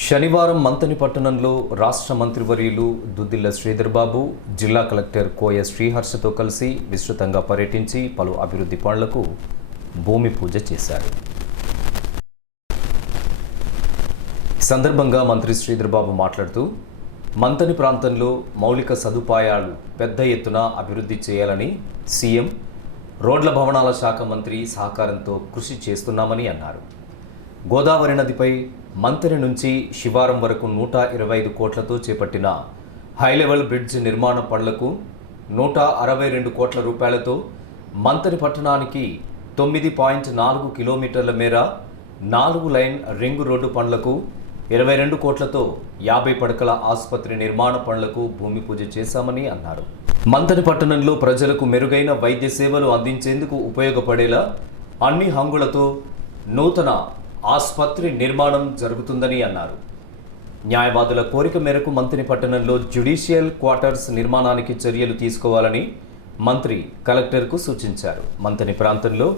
శనివారం మంతని పట్టణంలో రాష్ట్ర మంత్రివర్యులు దుద్దిల్ల శ్రీధర్బాబు జిల్లా కలెక్టర్ కోయ శ్రీహర్షతో కలిసి విస్తృతంగా పర్యటించి పలు అభివృద్ధి పనులకు భూమి పూజ చేశారు. సందర్భంగా మంత్రి శ్రీధర్బాబు మాట్లాడుతూ మంతని ప్రాంతంలో మౌలిక సదుపాయాలు పెద్ద ఎత్తున అభివృద్ధి చేయాలని సీఎం రోడ్ల భవనాల శాఖ మంత్రి సహకారంతో కృషి చేస్తున్నామని అన్నారు. గోదావరి నదిపై మంతని నుంచి శివారం వరకు నూట ఇరవై ఐదు కోట్లతో చేపట్టిన హై లెవెల్ బ్రిడ్జ్ నిర్మాణ పనులకు నూట అరవై రెండు కోట్ల రూపాయలతో మంతరి పట్టణానికి తొమ్మిది పాయింట్ నాలుగు కిలోమీటర్ల మేర నాలుగు లైన్ రింగ్ రోడ్డు పనులకు ఇరవై రెండు కోట్లతో యాభై పడకల ఆసుపత్రి నిర్మాణ పనులకు భూమి పూజ చేశామని అన్నారు. మంతరి పట్టణంలో ప్రజలకు మెరుగైన వైద్య సేవలు అందించేందుకు ఉపయోగపడేలా అన్ని హంగులతో నూతన ఆసుపత్రి నిర్మాణం జరుగుతుందని అన్నారు. న్యాయవాదుల కోరిక మేరకు మంత్రి పట్టణంలో జ్యుడిషియల్ క్వార్టర్స్ నిర్మాణానికి చర్యలు తీసుకోవాలని మంత్రి కలెక్టర్కు సూచించారు. మంతని ప్రాంతంలో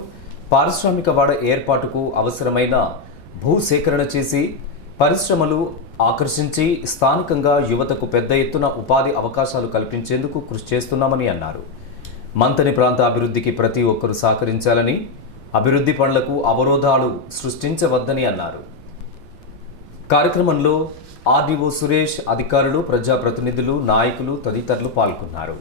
పారిశ్రామిక వాడ ఏర్పాటుకు అవసరమైన భూసేకరణ చేసి పరిశ్రమలు ఆకర్షించి స్థానికంగా యువతకు పెద్ద ఎత్తున ఉపాధి అవకాశాలు కల్పించేందుకు కృషి చేస్తున్నామని అన్నారు. మంతని ప్రాంత అభివృద్ధికి ప్రతి ఒక్కరూ సహకరించాలని అభివృద్ధి పనులకు అవరోధాలు సృష్టించవద్దని అన్నారు. కార్యక్రమంలో ఆర్డీఓ సురేష్ అధికారులు ప్రజాప్రతినిధులు నాయకులు తదితరులు పాల్గొన్నారు.